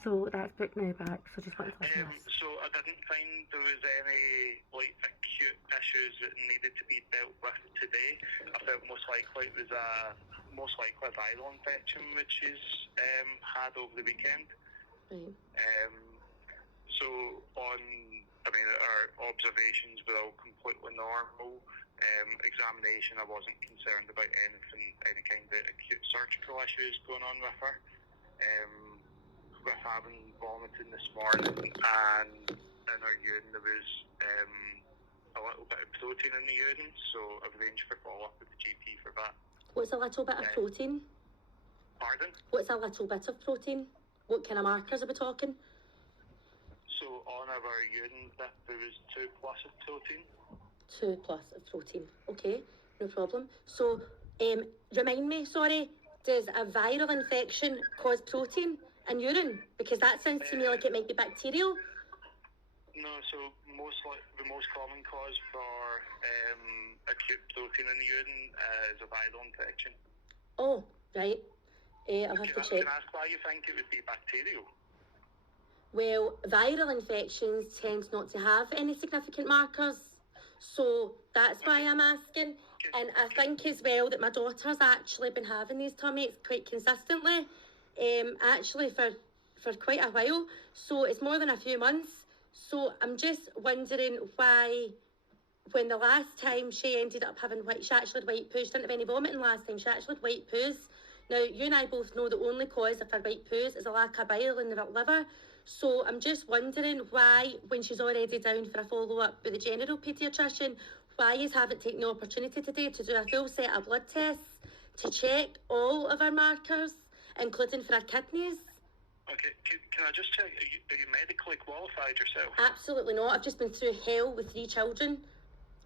So that's Brooke now back, so just wanted to listen to this. So I didn't find there was any acute issues that needed to be dealt with today. I felt most likely it was a viral infection which she's had over the weekend. Right. So our observations were all completely normal. Examination, I wasn't concerned about any kind of acute surgical issues going on with her. With having vomiting this morning, and in her urine there was a little bit of protein in the urine, so I've arranged for follow-up with the GP for that. What's a little bit of protein? Pardon? What's a little bit of protein? What kind of markers are we talking? So on our urine there was 2+ of protein. 2+ of protein. Okay, no problem. So, remind me, sorry, does a viral infection cause protein in urine? Because that sounds to me like it might be bacterial. No, so the most common cause for acute protein in the urine is a viral infection. Oh, right. I'll have to check. Can I ask why you think it would be bacterial? Well, viral infections tend not to have any significant markers. So that's why I'm asking. And I think as well that my daughter's actually been having these tummy aches quite consistently, actually for quite a while. So it's more than a few months. So I'm just wondering why, when the last time she ended up having she actually had white poo. She didn't have any vomiting last time. She actually had white poos. Now, you and I both know the only cause of her white poos is a lack of bile in the liver. So I'm just wondering why, when she's already down for a follow-up with the general paediatrician, why you haven't taken the opportunity today to do a full set of blood tests to check all of our markers, including for our kidneys. Okay, can I just check, are you medically qualified yourself? Absolutely not. I've just been through hell with 3 children,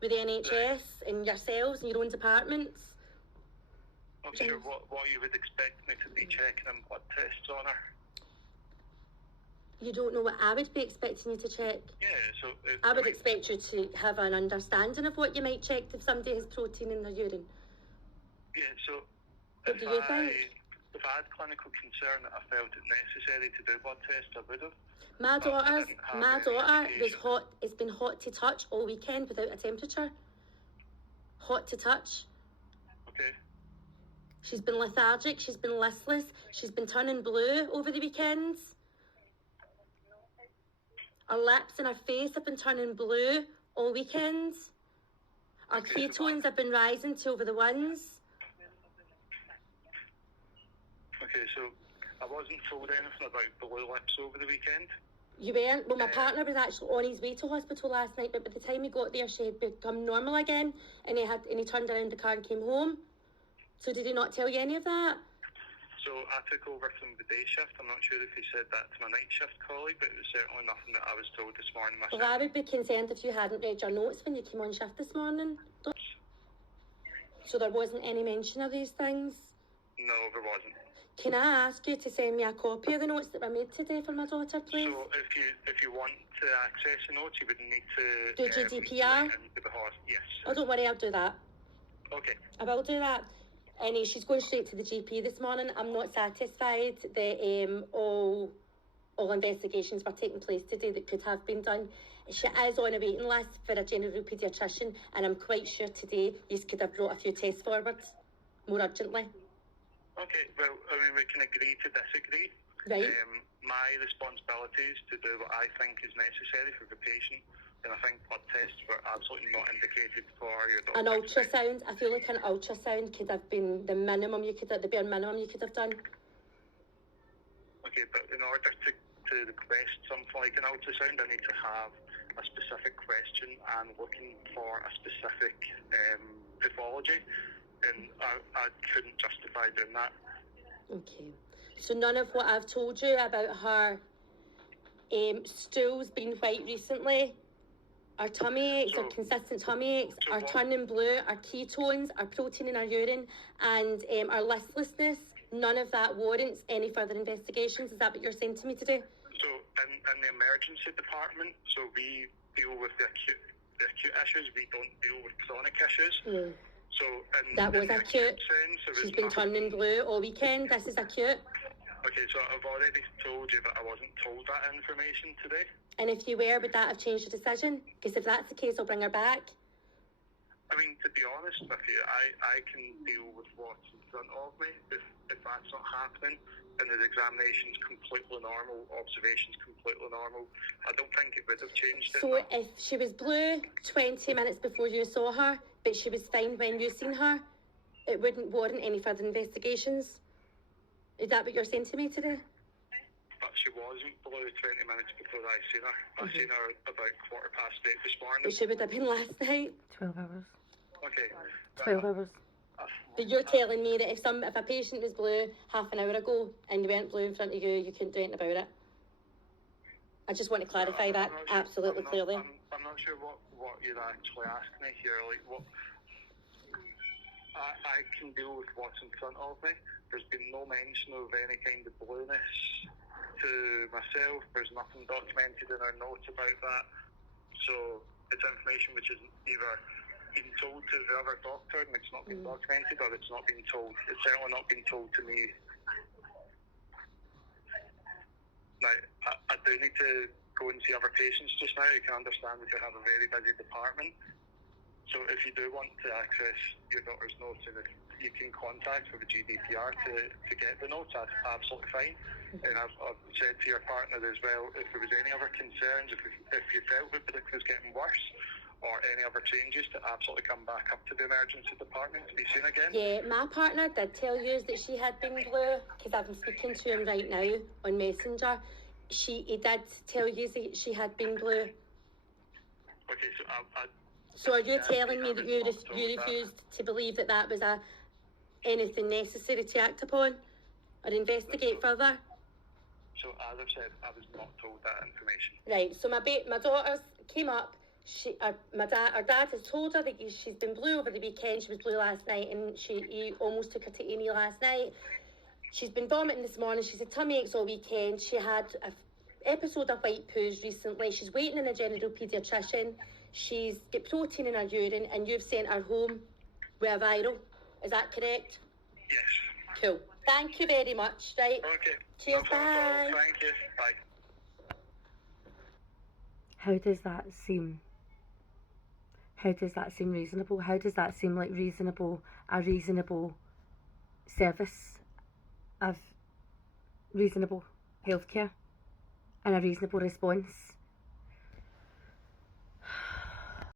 with the NHS and yourselves and your own departments. Okay, sure. What you would expect me to be checking and blood tests on her? You don't know what I would be expecting you to check? Yeah, so... I would expect you to have an understanding of what you might check if somebody has protein in their urine. Yeah, so... What do you think? If I had clinical concern that I felt it necessary to do blood tests, I would have. My daughter was hot. It's been hot to touch all weekend without a temperature. Hot to touch. Okay. She's been lethargic. She's been listless. She's been turning blue over the weekends. Her lips and her face have been turning blue all weekend. Our ketones have been rising to over the 1s. Okay, so I wasn't told anything about blue lips over the weekend. You weren't? Well, my partner was actually on his way to hospital last night, but by the time he got there, she had become normal again, and he turned around the car and came home. So did he not tell you any of that? So I took over from the day shift. I'm not sure if he said that to my night shift colleague, but it was certainly nothing that I was told this morning myself. Well, I would be concerned if you hadn't read your notes when you came on shift this morning. So there wasn't any mention of these things? No, there wasn't. Can I ask you to send me a copy of the notes that were made today for my daughter, please? So if you want to access the notes, you would need to... Do GDPR? Yes. Oh, don't worry, I'll do that. Okay. I will do that. And she's going straight to the GP this morning. I'm not satisfied that all investigations were taking place today that could have been done. She is on a waiting list for a general paediatrician, and I'm quite sure today you could have brought a few tests forward more urgently. Okay, well, we can agree to disagree. Right. My responsibility is to do what I think is necessary for the patient, and I think blood tests were absolutely not indicated for your doctor. An ultrasound, I feel like an ultrasound could have been the bare minimum you could have done. Okay, but in order to request something like an ultrasound, I need to have a specific question and looking for a specific pathology, and I couldn't justify doing that. Okay, so none of what I've told you about her stools being white recently, our tummy aches, our consistent tummy aches, our turning blue, our ketones, our protein in our urine, and our listlessness, none of that warrants any further investigations. Is that what you're saying to me today? So in the emergency department, so we deal with the acute issues, we don't deal with chronic issues. So that was acute. Sense, she's been turning blue all weekend. This is acute. Okay, so I've already told you that I wasn't told that information today. And if you were, would that have changed your decision? Because if that's the case, I'll bring her back. I mean, to be honest with you, I can deal with what's in front of me. If that's not happening, and his examination's completely normal, observation's completely normal, I don't think it would have changed it. So if she was blue 20 minutes before you saw her, but she was fine when you seen her, it wouldn't warrant any further investigations? Is that what you're saying to me today? But she wasn't blue 20 minutes before I seen her. I seen her about 8:15 this morning. But she would have been last night. 12 hours. Okay. 12 hours. But you're telling me that if a patient was blue half an hour ago and you weren't blue in front of you, you couldn't do anything about it? I just want to clarify that absolutely clearly. I'm not sure what you're actually asking me here. Like, what? I can deal with what's in front of me. There's been no mention of any kind of blueness to myself. There's nothing documented in our notes about that. So it's information which is either been told to the other doctor and it's not been documented, or it's not been told. It's certainly not been told to me. Now, I do need to go and see other patients just now. You can understand that you have a very busy department. So if you do want to access your doctor's notes, and if you can contact with the GDPR to get the notes, that's absolutely fine. And I've said to your partner as well, if there was any other concerns, if you felt that Brooke was getting worse, or any other changes, to absolutely come back up to the emergency department to be seen again. Yeah, my partner did tell you that she had been blue, because I've been speaking to him right now on Messenger. He did tell you that she had been blue. Okay, so So are you telling me that you refused to believe that was anything necessary to act upon or investigate further? So as I've said, I was not told that information. Right, so my daughters came up. Our dad has told her that she's been blue over the weekend. She was blue last night, and he almost took her to A&E last night. She's been vomiting this morning. She's had tummy aches all weekend. She had an episode of white poos recently. She's waiting in a general paediatrician. She's got protein in her urine, and you've sent her home with a viral. Is that correct? Yes. Cool. Thank you very much. Right. Okay. Cheers. No problem at all. Bye. Thank you. Bye. How does that seem? How does that seem reasonable? How does that seem like a reasonable service of reasonable healthcare and a reasonable response